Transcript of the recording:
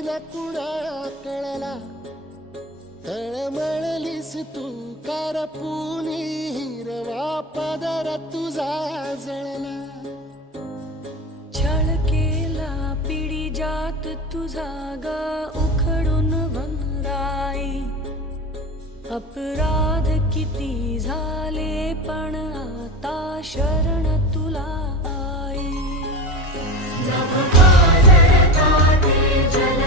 न कुणा कळला, तळमळलीस तू कारपुनी, हिरवा पदर तुझा जळला. छळ केला पिढी जात तुझा ग उखडून वनराई. अपराध किती झाले पण आता शरण